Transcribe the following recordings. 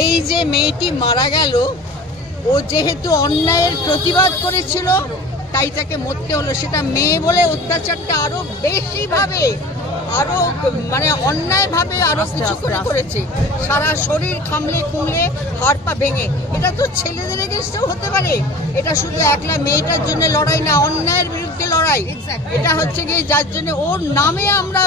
এই যে মেয়েটি মারা গেল, ও যেহেতু অন্যায়ের প্রতিবাদ করেছিল তাই তাকে মরতে হলো। সেটা মেয়ে বলে অত্যাচারটা আরো বেশি ভাবে, আরো মানে অন্যায় ভাবে আরো কিছু করে করেছে। সারা শরীর খামলে খুমলে হাড় পা ভেঙে। এটা তো ছেলেদের এগেইনস্টেও হতে পারে। এটা শুধু একলা মেয়েটার জন্য লড়াই না, অন্যায়ের বিরুদ্ধে লড়াই। এটা হচ্ছে গিয়ে যার জন্য ওর নামে আমরা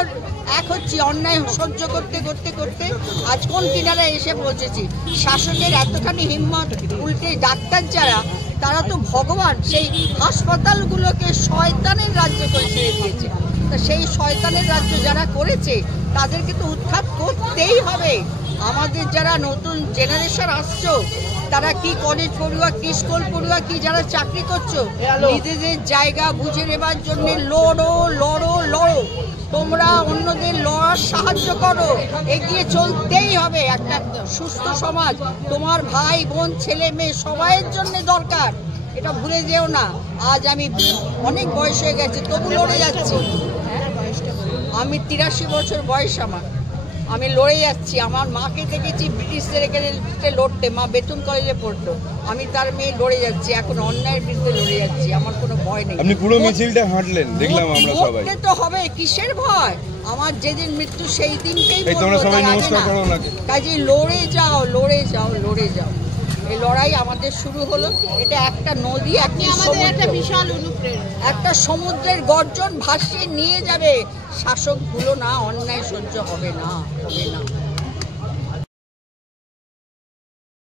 এক হচ্ছি, অন্যায় সহ্য করতে করতে করতে আজ কোন কিনারা এসে পৌঁছেছি। শাসকের এতখানি হিম্মত, উল্টে ডাক্তার যারা, তারা তো ভগবান, সেই হাসপাতালগুলোকে শয়তানের রাজ্য করে ছেড়ে দিয়েছে। তা সেই শয়তানের রাজ্য যারা করেছে তাদেরকে তো উৎখাত করতেই হবে। আমাদের যারা নতুন জেনারেশন আসছো, তারা কি কলেজ পড়ুয়া, কি স্কুল পড়ুয়া, কি যারা চাকরি করছো, নিজেদের জায়গা বুঝে নেবার জন্য লড়ো লড়ো লড়ো। তোমরা অন্যদের লড়ার সাহায্য করো, এগিয়ে চলতেই হবে। একটা সুস্থ সমাজ তোমার ভাই বোন ছেলে মেয়ে সবাইয়ের জন্য দরকার, এটা ভুলে যেও না। আজ আমি অনেক বয়স হয়ে গেছে, তবু লড়ে যাচ্ছি। আমি 83 বছর বয়স আমার, আমি লড়ে যাচ্ছি। আমার মাকে দেখেছি ব্রিটিশদের এখানে লড়তে, মা বেতুন কলেজে পড়তো, আমি তার মেয়ে লড়ে যাচ্ছি। এখন অন্যায়ের বিরুদ্ধে লড়ে যাচ্ছি, আমার কোনো ভয় নেই। আপনি পুরো মিছিলটা হাঁটলেন, দেখলাম আমরা সবাই। মরতে তো হবে, কিসের ভয়? আমার যেদিন মৃত্যু সেই দিনকেই তোমরা সবাই নমস্কার করো নাকি? কাজে লড়ে যাও লড়ে যাও লড়ে যাও। এই লড়াই আমাদের শুরু হলো। এটা একটা নদী, একটা বিশাল একটা সমুদ্রের গর্জন ভাসিয়ে নিয়ে যাবে। শাসকগুলো না, অন্যায় সহ্য হবে না, হবে না।